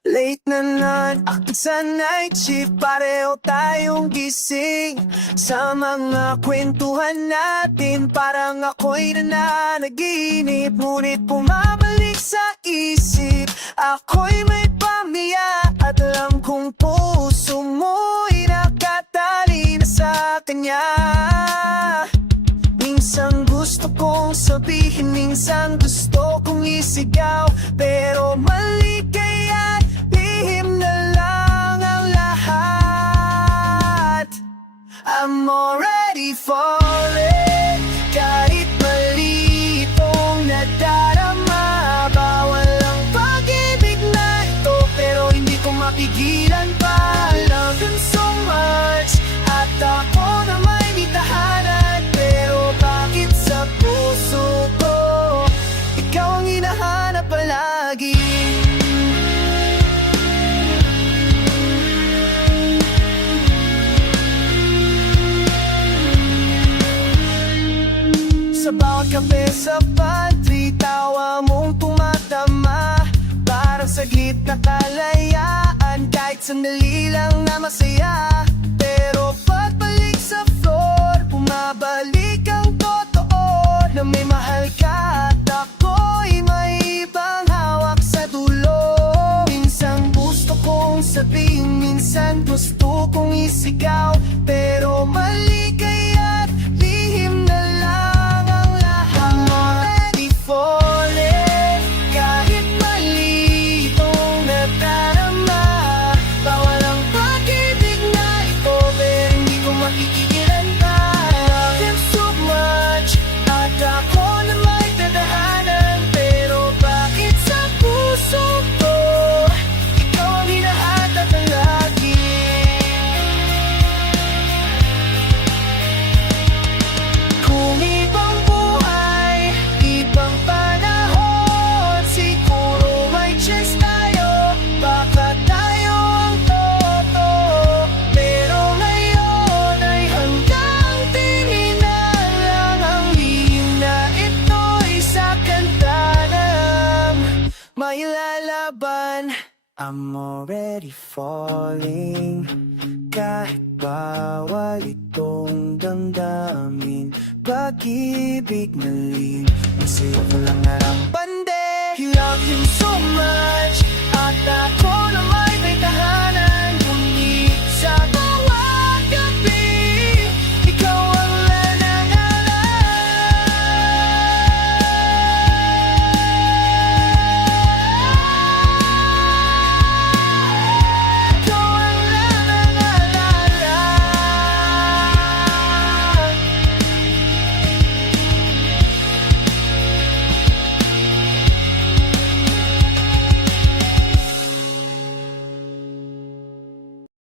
Late na akit sa night shift, pareho tayong gising sa mga kwentuhan natin. Parang ako'y nananaginip, ngunit bumabalik sa isip. Ako'y may pamilya at alam kong puso mo'y nakatali na sa kanya. Minsan gusto kong sabihin, minsan gusto kong isigaw, pero mali kaya't lihim na lang ang lahat. I'm already falling, kahit mali itong nadarama. Bawal ang pag-ibig na ito, pero hindi ko mapigilan pa. Love him so much, at ako na may tahanan. Pero bakit sa puso ko ikaw ang hinahanap palagi? Sa bawat kape sa pantry, tawa mong tumatama. Parang saglit na kalayaan, kahit sandali lang na masaya. Pero pagbalik sa floor, bumabalik ang totoo na may mahal ka at ako'y may ibang hawak sa dulo. Minsan gusto kong sabihin, minsan gusto kong isigaw, pero mali kaya't lihim na lang ang lahat. I'm already falling, kahit mali itong nadarama. Bawal ang pag-ibig na ito, pero hindi ko makikigilan pa. Love him so much, at ako na may tadhanan. Pero bakit sa puso ko ikaw ang hinahanap palagi? Kung ibang buhay, ibang panahon, siguro may chance tayo, baka tayo ang totoo. Pero ngayon ay hanggang tingin na lang ang lihim na ito'y sa kanta ng may lalaban. I'm already falling, kahit bawal itong damdamin. Pag-ibig na rin ang sa'yo lang harang bande. You love him so much, at